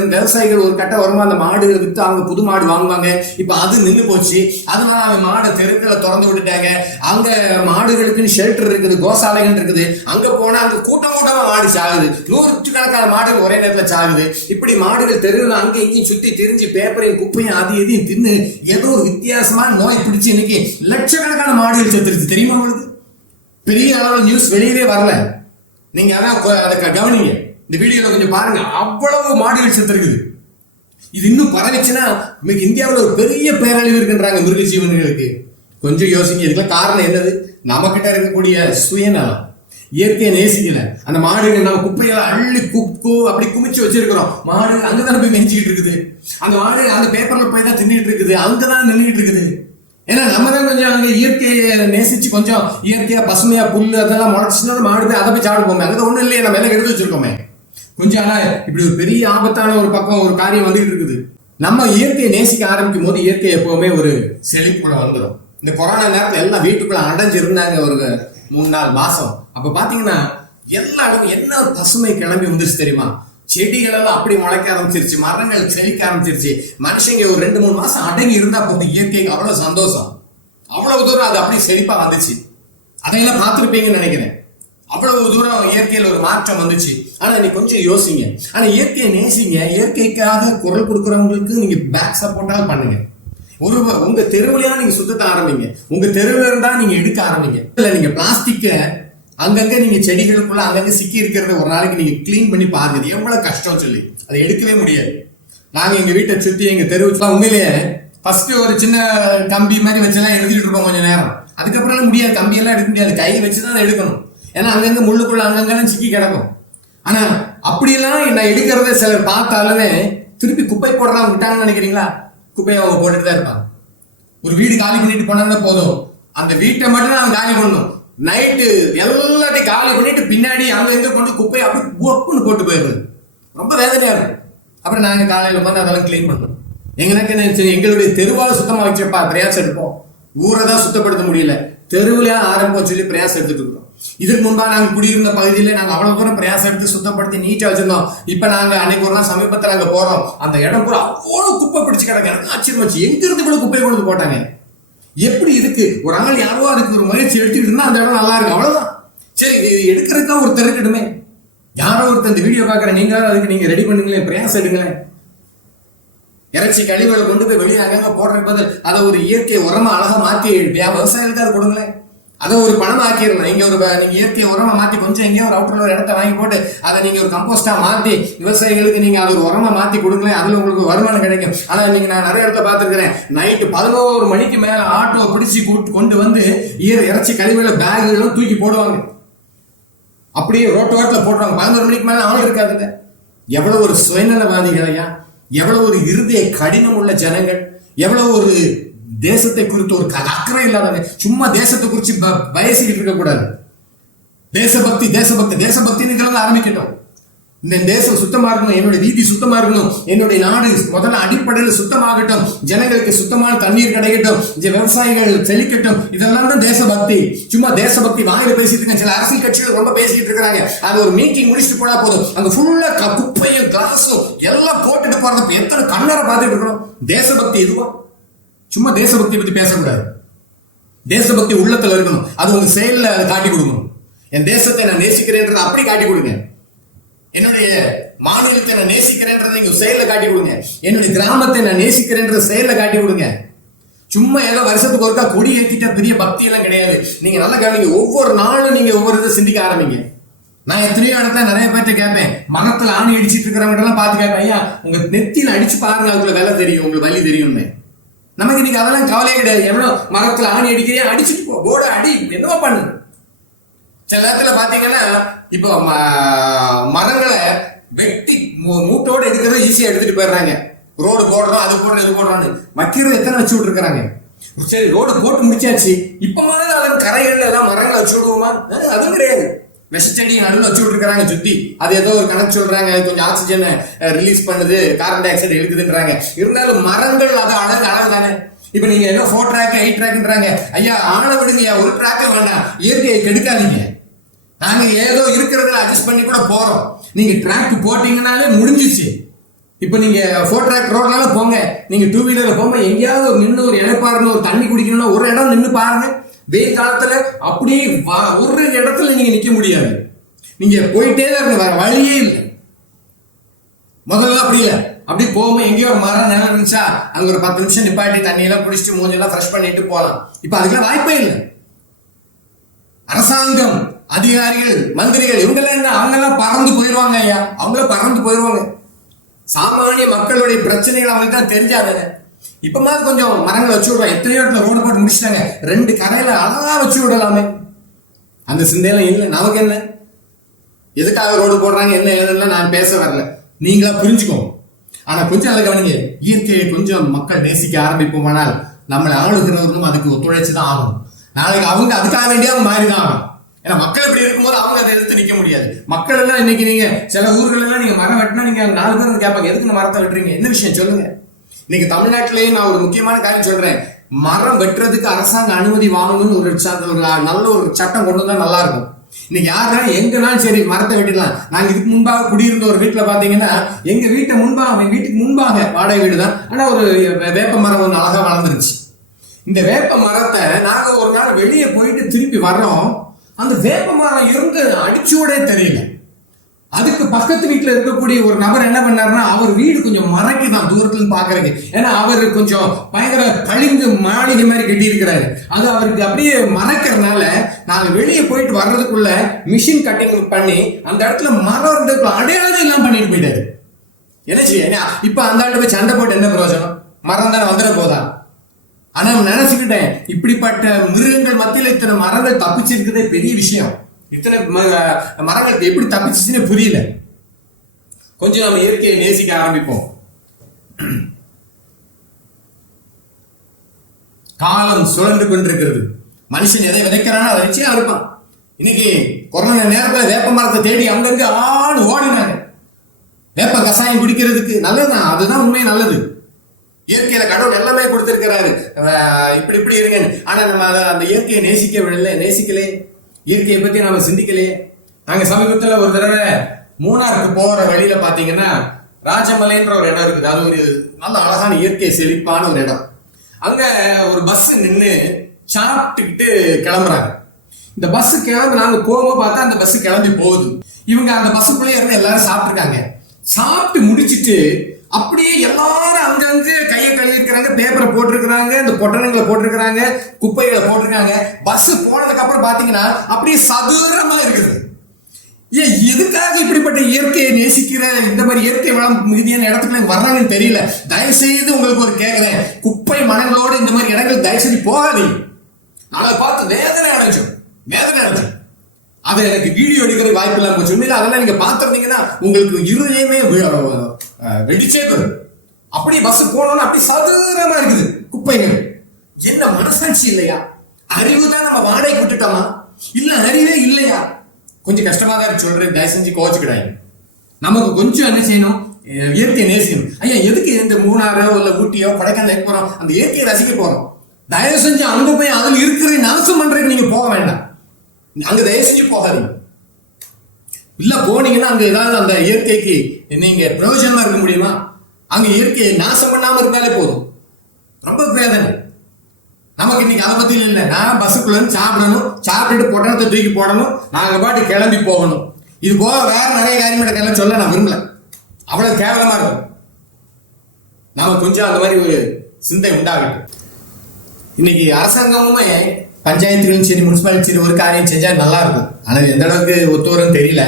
விவசாயிகள் ஒரு கட்ட வருமா அந்த மாடுகளை வித்து அவங்க புது மாடு வாங்குவாங்க. இப்ப அது நின்று போச்சு. அதனால அவங்க மாடை தெருக்களை திறந்து விட்டுட்டாங்க. அங்க மாடுகளுக்குன்னு ஷெல்டர் இருக்குது, கோசாலைகள் இருக்குது. அங்க போனா அங்க கூட்டமா மாடு சாகுது. 100கணக்கான மாடுகள் ஒரே நேரத்துல சாகுது. இப்படி மாடுகள் தெருவில் அங்க இங்கேயும் சுத்தி திரிஞ்சு பேப்பரையும் குப்பையும் அது எதையும் தின்னு ஏதோ ஒரு வித்தியாசமான நோய் பிடிச்சு இன்னைக்கு லட்சக்கணக்கான மாடுகள் செத்துருச்சு. தெரியுமா உங்களுக்கு? பெரிய அளவில் நியூஸ் வெளியவே வரல. நீங்க அதை கவனிங்க, இந்த வீடியோல கொஞ்சம் பாருங்க. அவ்வளவு மாடுகள் செத்துருக்குது. இது இன்னும் பரவிச்சுன்னா இந்தியாவில் ஒரு பெரிய பேரழிவு இருக்குன்றாங்க மிருக ஜீவன்களுக்கு. கொஞ்சம் யோசிங்க. இதுக்கெல்லாம் காரணம் என்னது? நம்ம கிட்ட இருக்கக்கூடிய சுயநலம், இயற்கையை நேசிக்கல. அந்த மாடுகள் நம்ம குப்பைகளை அள்ளி அப்படி குமிச்சு வச்சிருக்கிறோம். மாடுகள் அங்கதானே போய் மேய்ச்சிக்கிட்டு இருக்குது. அந்த மாடுகள் அந்த பேப்பர்ல போய் தான் தின்னுட்டு இருக்குது, அங்கதான் நின்றுட்டு இருக்குது. ஏன்னா நம்ம தான் கொஞ்சம் அங்க இயற்கையை நேசிச்சு கொஞ்சம் இயற்கையா பசுமையா புல்லு அதெல்லாம் முளைச்சுன்னா மாடு போய் அதை போய் சாப்பிட போமே. அங்கே ஒண்ணும் இல்லையே, நம்ம எல்லாம் எடுத்து வச்சிருக்கோமே. கொஞ்சம் ஆனா இப்படி ஒரு பெரிய ஆபத்தான ஒரு பக்கம் ஒரு காரியம் வந்துட்டு இருக்குது. நம்ம இயற்கையை நேசிக்க ஆரம்பிக்கும் போது இயற்கை எப்பவுமே ஒரு செழிப்புல வந்துடும். இந்த கொரோனா நேரத்துல எல்லாம் வீட்டுக்குள்ள அடைஞ்சு இருந்தாங்க ஒரு 3-4 மாசம். அப்ப பாத்தீங்கன்னா எல்லா இடமும் என்ன ஒரு பசுமை கிளம்பி வந்துருச்சு தெரியுமா? செடிகள் எல்லாம் அப்படி முளைக்க ஆரம்பிச்சிருச்சு, மரங்கள் செழிக்க ஆரம்பிச்சிருச்சு. மனுஷங்க ஒரு 2-3 மாசம் அடங்கி இருந்தா போது இயற்கைக்கு அவ்வளவு சந்தோஷம், அவ்வளவு தூரம் அது அப்படி செழிப்பா வந்துச்சு. அதையெல்லாம் பார்த்துருப்பீங்கன்னு நினைக்கிறேன். அவ்வளவு தூரம் இயற்கையில் ஒரு மாற்றம் வந்துச்சு. ஆனா நீ கொஞ்சம் யோசிங்க. ஆனா இயற்கையை நேசிங்க. இயற்கைக்காக குரல் கொடுக்குறவங்களுக்கு நீங்க பேக் சப்போர்ட்டாக பண்ணுங்க. உங்க தெருவுலயா நீங்க சுத்தத்தை ஆரம்பிங்க. உங்க தெருவுல இருந்தா நீங்க எடுக்க ஆரம்பிங்க. இல்ல நீங்க பிளாஸ்டிக்க அங்கங்க நீங்க செடிகளுக்குள்ள அங்கங்க சிக்கி இருக்கிறத ஒரு நாளைக்கு நீங்க கிளீன் பண்ணி பாருங்க. எவ்வளவு கஷ்டம் சொல்லி அதை எடுக்கவே முடியாது. நாங்க எங்க வீட்டை சுத்தி எங்க தெருவுலாம் உண்மையிலேயே ஃபர்ஸ்ட் ஒரு சின்ன கம்பி மாதிரி வச்செல்லாம் எழுதிட்டு இருப்போம் கொஞ்சம் நேரம். அதுக்கப்புறம் முடியாது, கம்பியெல்லாம் எடுக்க முடியாது, கையை வச்சுதான் எடுக்கணும். ஏன்னா அங்கங்க முள்ளுக்குள்ள அங்கங்க சிக்கி கிடக்கும். ஆனா அப்படியெல்லாம் நான் எடுக்கிறத சிலர் பார்த்தாலுமே திருப்பி குப்பை போடுறதா விட்டாங்கன்னு நினைக்கிறீங்களா? குப்பையை அவங்க போட்டுட்டு தான் இருப்பாங்க. ஒரு வீடு காலி பண்ணிட்டு போனா போதும், அந்த வீட்டை மட்டும் நான் காலி பண்ணணும். நைட்டு எல்லாத்தையும் காலி பண்ணிட்டு பின்னாடி அங்க எங்க கொண்டு குப்பையை அப்படி ஒப்புன்னு போட்டு போயிடுது. ரொம்ப வேதனையா இருக்கும். அப்புறம் நாங்க காலையில வந்து அதெல்லாம் கிளீன் பண்ணோம். எங்களுடைய தெருவால சுத்தமா வச்சிருப்பா பிரயாசம் எடுப்போம். ஊரை தான் சுத்தப்படுத்த முடியல, தெருவுல ஆரம்பம் சொல்லி பிரயாசம் எடுத்துட்டு இருக்கோம். இதுக்கு முன்பா நாங்க குடியிருந்த பகுதியில நாங்க அவ்வளவு தூரம் பிரயாசம் எடுத்து சுத்தப்படுத்தி நீட்டா வச்சிருந்தோம். இப்ப நாங்க அன்னைக்கு ஒரு நாள் சமீபத்துல அங்க போறோம். அந்த இடம் கூட அவ்வளவு குப்பை பிடிச்சு கிடக்கு. எனக்கு ஆச்சரியமாச்சு, எங்க இருந்து கூட குப்பையை கொண்டு போட்டாங்க. எப்படி இதுக்கு ஒரு ஆள் யாரோ அதுக்கு ஒரு முயற்சி எடுத்துக்கிட்டு இருந்தா அந்த இடம் நல்லா இருக்கு, அவ்வளவுதான். சரி, இது எடுக்கிறதுக்கா ஒரு திறக்கட்டுமே. யாரோ ஒருத்தர் இந்த வீடியோ பாக்குற நீங்க அதுக்கு நீங்க ரெடி பண்ணுங்களேன், பிரயாசம் எடுங்களேன். இறைச்சி கழிவுகளை கொண்டு போய் வெளியே அங்கங்க போடுறதுக்கு பதில் அதை ஒரு இயற்கை உரமா அழகா மாத்தி விவசாயிகளுக்கு அதை கொடுங்களேன். அதை ஒரு பணமா ஆக்கிடணும். நீங்க இயற்கை உரமா மாத்தி கொஞ்சம் எங்கேயோ ஒரு அவுட்டர்ல ஒரு இடத்த வாங்கி போட்டு அதை நீங்க ஒரு கம்போஸ்டா மாத்தி விவசாயிகளுக்கு நீங்க அதை ஒரு உரமா மாத்தி கொடுங்களேன். அதுல உங்களுக்கு வருமானம் கிடைக்கும். ஆனா நீங்க நான் நிறைய இடத்த பார்த்துருக்கிறேன், நைட்டு 11 மணிக்கு மேல ஆட்டோ பிடிச்சி கொண்டு வந்து இறைச்சி கழிவுகளை பேகுகளும் தூக்கி போடுவாங்க. அப்படியே ரோட்டு வாரத்துல போடுறாங்க. 11 மணிக்கு மேல ஆள் இருக்காதுங்க. எவ்வளவு ஒரு சுயநலவாதிகளையா, எவ்வளவு ஒரு இருதய கடினம் உள்ள ஜனங்கள், எவ்வளவு ஒரு தேசத்தை குறித்து ஒரு அக்கறை இல்லாதவங்க. சும்மா தேசத்தை குறித்து பயசிக்கிட்டு இருக்க கூடாது. தேசபக்தி தேசபக்தி தேசபக்தின்னு ஆரம்பிக்கட்டும். இந்த தேசம் சுத்தமா இருக்கணும், என்னுடைய வீதி சுத்தமா இருக்கணும், என்னுடைய நாடு முதல்ல அடிப்படையில் சுத்தமாகட்டும், ஜனங்களுக்கு சுத்தமான தண்ணீர் கிடைக்கட்டும், விவசாயிகள் செழிக்கட்டும். இதெல்லாம் தான் தேசபக்தி. சும்மா தேசபக்தி வாயில பேசிட்டு இருக்க சில அரசியல் கட்சிகள் ரொம்ப பேசிட்டு இருக்காங்க. அது ஒரு மீட்டிங் முடிச்சுட்டு போனா போதும், அங்க ஃபுல்லா குப்பையும் கிளாஸும் எல்லாம் போட்டுட்டு போறதுக்கு எத்தனை கண்ணரை பார்த்துட்டு இருக்கணும். தேசபக்தி இதுவா? சும்மா தேசபக்தி பத்தி பேசக்கூடாது. தேசபக்தி உள்ளத்துல இருக்கணும். அது உங்க செயல்ல காட்டி கொடுக்கணும். என் தேசத்தை நான் நேசிக்கிறேன்றதை அப்படி காட்டி கொடுங்க. என்னுடைய மாநிலத்தை நான் நேசிக்கிறேன்றதை நீங்க செயல்ல காட்டி கொடுங்க. என்னுடைய கிராமத்தை நான் நேசிக்கிறேன்ற செயல்ல காட்டி கொடுங்க. சும்மா ஏதோ வருஷத்துக்கு ஒருக்கா கொடி ஏற்றிட்டா பெரிய பக்தி எல்லாம் கிடையாது. நீங்க நல்லா கவனிங்க. ஒவ்வொரு நாளும் நீங்க ஒவ்வொரு இதை சிந்திக்க ஆரம்பிங்க. நான் எத்தனையோ இடத்துல நிறைய பேர்ட்ட கேட்பேன், மரத்துல ஆணி அடிச்சிட்டு இருக்கிறவங்க எல்லாம் பார்த்து கேட்பேன், ஐயா உங்க நெத்தியில அடிச்சு பாருங்க, அதுக்குள்ள வேலை தெரியும், உங்களுக்கு வலி தெரியும்னு. நமக்கு இன்னைக்கு அதெல்லாம் கவலையே கிடையாது. எவ்வளவு மரத்துல ஆணி அடிக்கிறியா, அடிச்சுட்டு போ, போட அடி, என்னவோ பண்ணு. சில நேரத்துல பாத்தீங்கன்னா இப்போ மரங்களை வெட்டி மூட்டோடு எடுக்கிறத ஈஸியா எடுத்துட்டு போயிடுறாங்க. ரோடு போடுறோம், அது போடுறோம், இது போடுறோம்னு மக்கள் எத்தனை வச்சு விட்டுருக்காங்க. சரி, ரோடு போட்டு முடிச்சாச்சு, இப்ப முதல்ல அதன் கரைகள்ல எல்லாம் மரங்களை வச்சு விடுவோமா? அதுவும் கிடையாது. விஷச்செடி நடுவில் வச்சு விட்டுருக்காங்க சுத்தி. அது ஏதோ ஒரு கணக்கு சொல்றாங்க, கொஞ்சம் ஆக்சிஜனை ரிலீஸ் பண்ணுது, கார்பன் டை ஆக்சைடு எடுக்குதுன்றாங்க. இருந்தாலும் மரங்கள் அது அழகு தானே. இப்ப நீங்க என்ன 4 ட்ராக் 8 ட்ராக்ன்றாங்க. ஐயா ஆள விடுங்க, ஒரு ட்ராக் வேண்டாம், இயற்கையை கெடுக்காதீங்க. நாங்க ஏதோ இருக்கிறதுல அட்ஜஸ்ட் பண்ணி கூட போறோம். நீங்க ட்ராக் போட்டீங்கன்னாலே முடிஞ்சிச்சு. இப்ப நீங்க 4 ட்ராக் ரோட்னால போங்க, நீங்க 2 வீலர்ல போங்க, எங்கேயாவது ஒரு நின்று ஒரு இலைப்பாருன்னு ஒரு தண்ணி குடிக்கணும்னா ஒரு இடம் நின்று பாருங்க. வெயில் காலத்துல அப்படியே ஒரு இடத்துல நீங்க நிக்க முடியாது, நீங்க போயிட்டே தான் இருக்க, வேற வழியே இல்லை. முதல்ல அப்படி போகும்போது எங்கேயோ ஒரு மரம் நிலம் இருந்துச்சா அங்க ஒரு 10 நிமிஷம் நிப்பாட்டி தண்ணியெல்லாம் குடிச்சிட்டு மூஞ்செல்லாம் ஃப்ரெஷ் பண்ணிட்டு போகலாம். இப்ப அதுக்கெல்லாம் வாய்ப்பே இல்லை. அரசாங்கம், அதிகாரிகள், மந்திரிகள் இவங்கெல்லாம் என்ன, அவங்கெல்லாம் பறந்து போயிடுவாங்க ஐயா, அவங்கள பறந்து போயிடுவாங்க. சாமானிய மக்களுடைய பிரச்சனைகள் அவங்களுக்கு தான் தெரிஞ்சாங்க. இப்ப மாதிரி கொஞ்சம் மரங்களை வச்சு விடுவோம். எத்தனையோ இடத்துல ரோடு போட்டு முடிச்சிட்டாங்க, 2 கரையில அழகா வச்சு விடலாமே. அந்த சிந்தையெல்லாம் இல்லை. நமக்கு என்ன, எதுக்காக ரோடு போடுறாங்க என்ன ஏதுன்னா நான் பேச வரல, நீங்களா புரிஞ்சுக்கோங்க. ஆனா கொஞ்சம் அதை கவனிங்க, இயற்கையை கொஞ்சம் மக்கள் நேசிக்க ஆரம்பிப்போமானால் நம்மளை ஆளுகிறவர்களும் அதுக்கு ஒத்துழைச்சுதான் ஆகணும். நாளைக்கு அவங்க அதுக்காக வேண்டிய மாறிதான் ஆகணும். ஏன்னா மக்கள் இப்படி இருக்கும்போது அவங்க அதை எடுத்து நிக்க முடியாது. மக்கள் எல்லாம் இன்னைக்கு நீங்க சில ஊர்கள் எல்லாம் நீங்க மரம் வெட்டினா நீங்க 4 பேர் கேட்பாங்க, எதுக்கு இந்த மரத்தை வெட்டுறீங்க, என்ன விஷயம் சொல்லுங்க. இன்னைக்கு தமிழ்நாட்டிலேயே நான் ஒரு முக்கியமான காரியம் சொல்றேன், மரம் வெட்டுறதுக்கு அரசாங்க அனுமதி வாங்கணும்னு ஒரு நல்ல ஒரு சட்டம் கொண்டு வந்தா நல்லா இருக்கும். இன்னைக்கு யாருன்னா எங்கனாலும் சரி மரத்தை வெட்டிடலாம். நாங்க இதுக்கு முன்பாக குடியிருந்த ஒரு வீட்டுல பாத்தீங்கன்னா எங்க வீட்டுக்கு முன்பாக வாடகை வீடு தான், ஆனா ஒரு வேப்ப மரம் ஒன்று அழகா வளர்ந்துருச்சு. இந்த வேப்ப மரத்தை நாங்க ஒரு நாள் வெளியே போயிட்டு திருப்பி வர்றோம், அந்த வேப்ப மரம் இருந்து அடிச்சோடே தெரியல. அதுக்கு பக்கத்து வீட்டுல இருக்கக்கூடிய ஒரு நபர் என்ன பண்ணாருன்னா, அவர் வீடு கொஞ்சம் மறைக்குதான் தூரத்துல இருந்து பாக்குறதுக்கு. ஏன்னா அவர் கொஞ்சம் பயங்கர கழிந்து மாளிகை மாதிரி கட்டி இருக்கிறாரு. அது அவருக்கு அப்படியே மறைக்கிறதுனால நாங்க வெளியே போயிட்டு வர்றதுக்குள்ள மிஷின் கட்டிங் பண்ணி அந்த இடத்துல மரம் இருந்ததுக்குள்ள அடையாளம் எல்லாம் பண்ணிட்டு போயிட்டாரு. என்ன செய்ய, இப்ப அந்த ஆண்டு போய் சண்டை போட்டு என்ன பிரயோஜனம், மரம் தானே வந்துட போதா. ஆனா நினைச்சுக்கிட்டேன், இப்படிப்பட்ட மிருகங்கள் மத்தியில இத்தனை மரங்கள் தப்பிச்சிருக்கிறதே பெரிய விஷயம். இத்தனை மரங்கள் எப்படி தப்பிச்சுன்னு புரியல. கொஞ்சம் நம்ம இயற்கையை நேசிக்க ஆரம்பிப்போம். காலம் சுழன்று கொண்டிருக்கிறது. மனுஷன் எதை விதைக்கிறானோ அதை வச்சே இருப்பான். இன்னைக்கு கொரோனா நேரத்தில் வேப்ப மரத்தை தேடி அங்கங்க ஆடு ஓடினாங்க. வேப்ப கசாயம் குடிக்கிறதுக்கு நல்லதுதான், அதுதான் உண்மையை நல்லது. இயற்கையில கடவுள் எல்லாமே கொடுத்திருக்கிறாரு, இப்படி இருங்க. ஆனா நம்ம அந்த இயற்கையை நேசிக்கலே, இயற்கையை பத்தி நம்ம சிந்திக்கலையே. நாங்க சமீபத்துல ஒரு தடவை மூணாருக்கு போற வழியில பாத்தீங்கன்னா ராஜமலைன்ற ஒரு இடம் இருக்குது. அது ஒரு நல்ல அழகான இயற்கை செழிப்பான ஒரு இடம். அங்க ஒரு பஸ் நின்று சாப்பிட்டுக்கிட்டு கிளம்புறாங்க. இந்த பஸ் கிளம்பி நாங்க போகும்போது பார்த்தா அந்த பஸ் கிளம்பி போகுது. இவங்க அந்த பஸ்ஸுக்குள்ளே இருந்து எல்லாரும் சாப்பிட்டுருக்காங்க. சாப்பிட்டு முடிச்சுட்டு அப்படியே எல்லாரும் அங்கங்க கையை கழுவி இருக்கிறாங்க, பேப்பரை போட்டிருக்கிறாங்க, இந்த பொட்டணங்களை போட்டிருக்கிறாங்க, குப்பைகளை போட்டிருக்காங்க. பஸ் போனதுக்கு அப்புறம் பாத்தீங்கன்னா அப்படியே சதுரமா இருக்குது. ஏன் எதுக்காக இப்படிப்பட்ட இயற்கையை நேசிக்கிற இந்த மாதிரி இயற்கை வளம் மிகுதியான இடத்துக்கு வர்றாங்கன்னு தெரியல. தயவு செய்து உங்களுக்கு ஒரு கேட்கிறேன், குப்பை மணங்களோடு இந்த மாதிரி இடங்கள் தயவு செய்து போகாதீங்க. அதை பார்த்து வேதனை அடைஞ்சோம். அதை எனக்கு வீடியோ எடுக்கிறது வாய்ப்பு இல்லாம போச்சு. உண்மையில அதெல்லாம் நீங்க பார்த்திருந்தீங்கன்னா உங்களுக்கு இருதயமே வெடிச்சே வரும். அப்படியே பஸ் போனோம்னா அப்படி சதுரமா இருக்குது குப்பைகள். என்ன மனசாட்சி இல்லையா? அறிவு தான் நம்ம வாடகை விட்டுட்டோமா? இல்ல அறிவே இல்லையா? கொஞ்சம் கஷ்டமா தான் சொல்றேன், தயவு செஞ்சு கோச்சுக்கிடாங்க. நமக்கு கொஞ்சம் என்ன செய்யணும், இயற்கையை நேசிக்கணும். ஐயா எதுக்கு இந்த மூணாரோ இல்ல ஊட்டியோ கொடைக்கானல் போறோம், அந்த இயற்கையை ரசிக்க போறோம். தயவு செஞ்சு அங்க போய் அதில் இருக்கிற நாசம் பண்றதுக்கு நீங்க போக வேண்டாம். அங்க தயவு செஞ்சு போகாதீங்க. இல்ல போனீங்கன்னா அங்க ஏதாவது அந்த இயற்கைக்கு நீங்க பிரயோஜனமா இருக்க முடியுமா? அங்க இயற்கையை நாசம் பண்ணாம இருந்தாலே போதும். ரொம்ப வேதனை. நமக்கு இன்னைக்கு அதை பத்தி இல்லை. நான் பஸ்ஸுக்குள்ள சாப்பிடணும், சாப்பிட்டுட்டு பொட்டணத்தை தூக்கி போடணும், நாங்க பாட்டு கிளம்பி போகணும். இது போக வேற நிறைய காரியம் சொல்ல நான் விரும்பல. அவ்வளவு கேவலமா இருக்கும். நாம கொஞ்சம் அந்த மாதிரி ஒரு சிந்தை உண்டாகட்டும். இன்னைக்கு அரசாங்கமுமே பஞ்சாயத்துகளும் சரி முனிசிபாலிட்டி சரி ஒரு காரியம் செஞ்சா நல்லா இருக்கும். ஆனா எந்த அளவுக்கு ஒத்து வரும்னு தெரியல.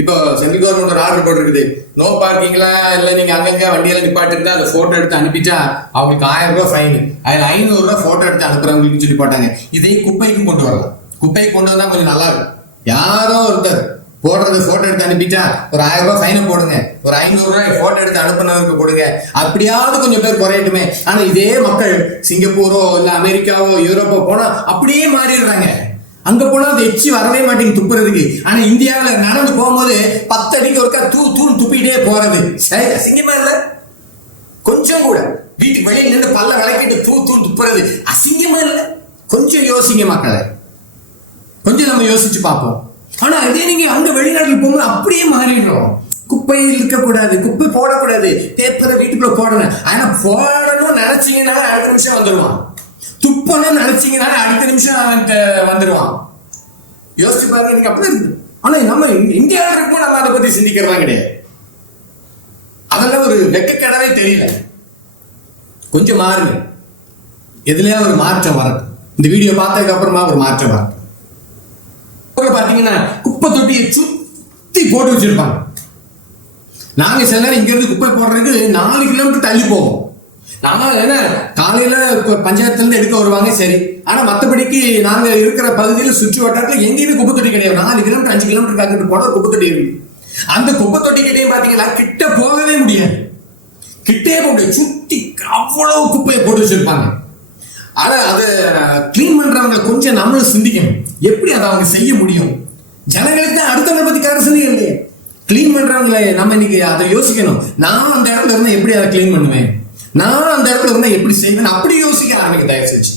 இப்போ சென்ட்ரல் கவர்மெண்ட் ஒரு ஆர்டர் போட்டுருக்குது, நோ பார்க்கிங்ல இல்லை நீங்க அங்கங்க வண்டியில நிப்பாட்டு இருந்தா அதை போட்டோ எடுத்து அனுப்பிச்சா அவங்களுக்கு 1000 ரூபாய் ஃபைன், அதில் 500 ரூபாய் போட்டோ எடுத்து அனுப்புறவங்களுக்கு சொல்லி போட்டாங்க. இதை குப்பைக்கும் கொண்டு வரலாம். குப்பைக்கு கொண்டு வந்தா கொஞ்சம் நல்லா இருக்கும். யாரோ ஒருத்தர் போடுறது போட்டோ எடுத்து அனுப்பிச்சா ஒரு 1000 ரூபாய் ஃபைனை போடுங்க, ஒரு 500 ரூபாய் போட்டோ எடுத்து அனுப்புனவருக்கு கொடுங்க. அப்படியாவது கொஞ்சம் பேர் குறையட்டுமே. ஆனா இதே மக்கள் சிங்கப்பூரோ இல்ல அமெரிக்காவோ யூரோப்போ போனா அப்படியே மாறிடுறாங்க. அங்க போனா அது எச்சி வரவே மாட்டேங்குது துப்புறதுக்கு. ஆனா இந்தியாவில் நடந்து போகும்போது 10 அடிக்கு ஒருக்கா தூன்னு துப்பிட்டே போறது. சரி, அசிங்கமா இல்ல? கொஞ்சம் கூட வீட்டுக்கு வெளியே நின்று பல்ல விளக்கிட்டு தூன்னு துப்புறது அசிங்கமா இல்ல? கொஞ்சம் யோசிங்க மக்களை, கொஞ்சம் நம்ம யோசிச்சு பார்ப்போம். ஆனா அதே நீங்க அங்க வெளிநாட்டில் போகும்போது அப்படியே மாறிடுறோம். குப்பையில் இருக்கக்கூடாது, குப்பை போடக்கூடாது, பேப்பரை வீட்டுக்குள்ள போடணும். ஆனா போடணும்னு நினைச்சீங்கன்னா அடுத்த நிமிஷம் வந்துடுவான். துப்பணும்னு நினைச்சீங்கன்னா அடுத்த நிமிஷம் வந்துடுவான். யோசிச்சு பாருங்க, நீங்க அப்படி இருக்கு. ஆனா நம்ம இந்தியாவில் இருக்கும் நம்ம அதை பத்தி சிந்திக்கிறதா கிடையாது. அதெல்லாம் ஒரு வெக்கக்கடவே தெரியல. கொஞ்சம் மாறுங்க, எதுலயா ஒரு மாற்றம் வரட்டும். இந்த வீடியோ பார்த்ததுக்கு அப்புறமா ஒரு மாற்றம் வரட்டும். பாத்தீங்கன்னா குப்பை தொட்டியை சுத்தி போட்டு வச்சிருப்பாங்க. நாங்க சில நேரம் இங்க இருந்து குப்பை போடுறதுக்கு 4 கிலோமீட்டர் தள்ளி போவோம். நாங்க என்ன காலையில பஞ்சாயத்துல இருந்து எடுக்க வருவாங்க, சரி. ஆனா மத்தபடிக்கு நாங்க இருக்கிற பகுதியில சுற்று வட்டாரத்துல எங்கேயுமே குப்பை தொட்டி கிடையாது. 4 கிலோமீட்டர் 5 கிலோமீட்டர் காக்கிட்டு போன குப்பை தொட்டி இருக்கு. அந்த குப்பை தொட்டி கிட்டே பாத்தீங்கன்னா கிட்ட போகவே முடியாது. கிட்டே போட்டு சுத்தி அவ்வளவு குப்பையை போட்டு வச்சிருப்பாங்க. ஆனா அதை கிளீன் பண்றவங்க கொஞ்சம் நம்மளும் சிந்திக்கணும். எப்படி அதை அவங்க செய்ய முடியும்? ஜனங்களுக்கு தான் அடுத்தவங்களை பத்தி கரசனே இல்லையே. கிளீன் பண்றவங்களை நம்ம இன்னைக்கு அதை யோசிக்கணும். நான் அந்த இடத்துல இருந்தா எப்படி அதை கிளீன் பண்ணுவேன், நான் அந்த இடத்துல இருந்தா எப்படி செய்வேன், அப்படி யோசிக்க ஆரம்பிக்க தயவு செஞ்சு.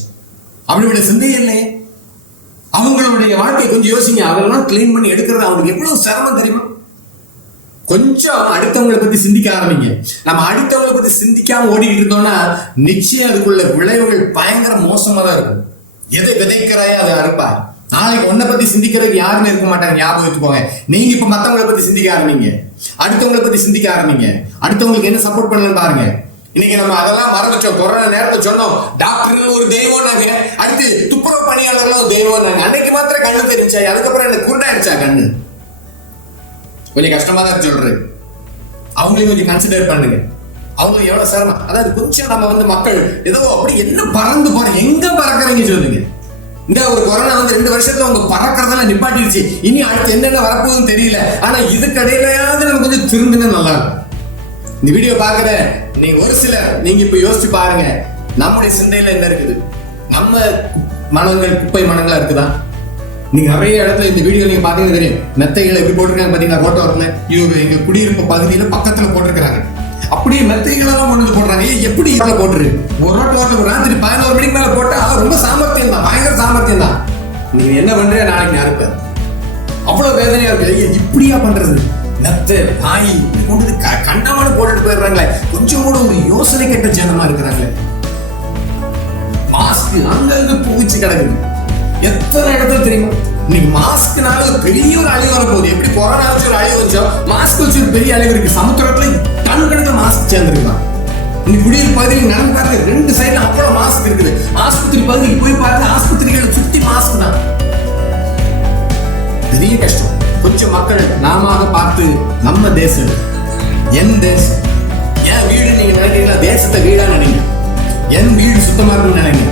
அவங்களுடைய சிந்தையே இல்லையே. அவங்களுடைய வாழ்க்கையை கொஞ்சம் யோசிங்க. அவங்கெல்லாம் கிளீன் பண்ணி எடுக்கிறது அவங்களுக்கு எவ்வளவு சிரமம் தெரியுமா? கொஞ்சம் அடுத்தவங்களை பத்தி சிந்திக்க ஆரம்பிங்க. நம்ம அடுத்தவங்களை பத்தி சிந்திக்காம ஓடிக்கிட்டு இருந்தோம்னா நிச்சயம் அதுக்குள்ள விளைவுகள் பயங்கர மோசமா தான் இருக்கும். எதை விதைக்கிறாயோ அதை அறுப்பாய். நாளைக்கு உன்னை பத்தி சிந்திக்கிறதுக்கு யாருமே இருக்க மாட்டாங்க. ஞாபகம் வச்சுக்கோங்க. நீங்க இப்ப மத்தவங்களை பத்தி சிந்திக்க ஆரம்பிங்க, அடுத்தவங்களை பத்தி சிந்திக்க ஆரம்பிங்க. அடுத்தவங்களுக்கு என்ன சப்போர்ட் பண்ணலாம் பாருங்க. இன்னைக்கு நம்ம அதெல்லாம் மறந்துட்டோம். கொரோனா நேரத்தில் சொன்னோம் டாக்டர்கள் ஒரு தெய்வம் நாங்க, அடுத்து துப்புரவு பணியாளர்களும் ஒரு தெய்வம் நாங்க. அன்னைக்கு மாத்திரம் கண்ணு தெரிஞ்சா, அதுக்கப்புறம் என்ன குருடாயிருச்சா கண்ணு? கொஞ்சம் கஷ்டமா தான் சொல்றேன். அவங்களையும் கொஞ்சம் கன்சிடர் பண்ணுங்க. அவங்களுக்கு எவ்வளவு சிரமம். அதாவது கொஞ்சம் நம்ம மக்கள் ஏதோ அப்படி என்ன பறந்து போறோம், எங்க பறக்குறீங்க சொல்லுங்க. இந்த ஒரு கொரோனா 2 வருஷத்துல உங்க பறக்கிறதெல்லாம் நிப்பாட்டிடுச்சு. இனி அடுத்து என்னென்ன வரப்போகுதுன்னு தெரியல. ஆனா இதுக்கடையிலாவது நம்ம கொஞ்சம் திருந்துனா நல்லா இருக்கும். இந்த வீடியோ பாக்குற நீங்க ஒரு சிலர் நீங்க இப்ப யோசிச்சு பாருங்க, நம்முடைய சிந்தையில என்ன இருக்குது? நம்ம மனங்கள் குப்பை மனங்களா இருக்குதா? நீங்க நிறைய இடத்துல இந்த வீடியோ நீங்க பாத்தீங்கன்னா தெரியும். மெத்தைகளை எப்படி போட்டிருக்காங்க பாத்தீங்கன்னா, போட்டோ வரல. இவங்க எங்க குடியிருப்பு பகுதியில பக்கத்துல போட்டிருக்காங்க. அப்படியே மெத்தைகளெல்லாம் கொண்டு போடுறாங்க. எப்படி இதுல போட்டுரு ஒரு ராத்திரி 11 மணிக்கு மேல போட்டா ரொம்ப சாமர்த்தியம் தான், பயங்கர சாமர்த்தியம் தான். நீங்க என்ன பண்ற நாளைக்கு யாருக்கு அவ்வளவு வேதனையா இருக்கு. இப்படியா பண்றது? மெத்தை நாய் இப்படி கொண்டு கண்டமான போட்டுட்டு போயிடுறாங்களே. கொஞ்சம் கூட ஒரு யோசனை கெட்ட ஜனமா இருக்கிறாங்களே. மாஸ்க் அங்க புகிச்சு கிடக்குது. எத்தனை இடத்துல தெரியுமா? இன்னைக்கு மாஸ்க்னால ஒரு பெரிய ஒரு அழிவு வரப்போகுது. எப்படி கொரோனா வச்சு ஒரு அழிவு வச்சோம், மாஸ்க் வச்சு ஒரு பெரிய அழிவு இருக்கு. சமுத்திரத்துல டன் கணக்கில் மாஸ்க் சேர்ந்துருக்கலாம். இன்னைக்கு குடியிருப்பு பகுதியில் நடந்து பாருங்க, 2 சைடுல அவ்வளவு மாஸ்க் இருக்குது. ஆஸ்பத்திரி பகுதிக்கு போய் பாருங்க, ஆஸ்பத்திரிகளை சுத்தி மாஸ்க் தான். பெரிய கஷ்டம். கொஞ்சம் மக்கள் நாம பார்த்து நம்ம தேசம் என் தேசம் என் வீடு நீங்க நினைக்கிறீங்களா? தேசத்தை வீடா நினைங்க. என் வீடு சுத்தமா இருக்குன்னு நினைங்க,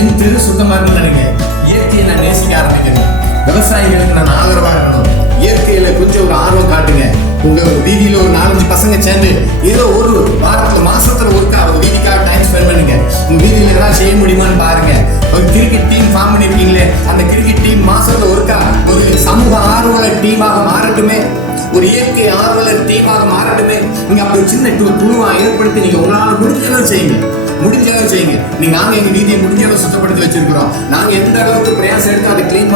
என் தெரு சுத்தமா இருக்குன்னு நினைங்க. இயற்கையை நான் நேசிக்க ஆரம்பிக்கணும். விவசாயிகளுக்கு நான் ஆதரவா இருக்கணும். இயற்கையில கொஞ்சம் ஒரு ஆர்வம் காட்டுங்க. உங்க வீதியில ஒரு 4-5 பசங்க சேர்ந்து ஏதோ ஒரு வாரத்துல மாசத்துல ஒருக்கா ஒரு வீதிக்காக டைம் ஸ்பெண்ட் பண்ணுங்க. உங்க வீதியில ஏதாவது செய்ய முடியுமான்னு பாருங்க. ஒரு கிரிக்கெட் டீம் ஃபார்ம் பண்ணிருக்கீங்களே, அந்த கிரிக்கெட் டீம் மாசத்துல ஒருக்கா ஒரு சமூக ஆர்வலர் டீமாக மாறட்டுமே, ஒரு இயற்கை ஆர்வலர் டீமாக மாறட்டுமே. நீங்க அப்படி ஒரு சின்ன குழுவா ஏற்படுத்தி நீங்க உங்களால முடிஞ்சளவு செய்யுங்க. நாங்க எங்க வீதியை முடிஞ்ச அளவு சுத்தப்படுத்தி வச்சிருக்கிறோம். நாங்க எந்த அளவுக்கு பிரயாசம் எடுத்து அதை கிளீன்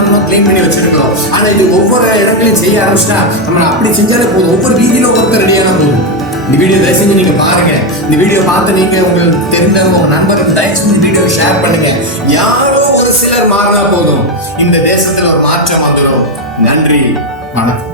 பண்ணி வச்சிருக்கிறோம். ஆனா இது ஒவ்வொரு இடங்களையும் செய்ய ஆரம்பிச்சுட்டா நம்ம அப்படி செஞ்சாலே போதும். ஒவ்வொரு வீதியில ஒருத்தர் ரெடியான போதும். இந்த வீடியோ தயவு செஞ்சு நீங்க பாருங்க. இந்த வீடியோ பார்த்து நீங்க உங்களுக்கு தெரிந்தவங்க உங்க நண்பருக்கு தயவு செஞ்சு வீடியோ ஷேர் பண்ணுங்க. யாரோ ஒரு சிலர் மாறினா போதும், இந்த தேசத்துல ஒரு மாற்றம் வந்துடும். நன்றி, வணக்கம்.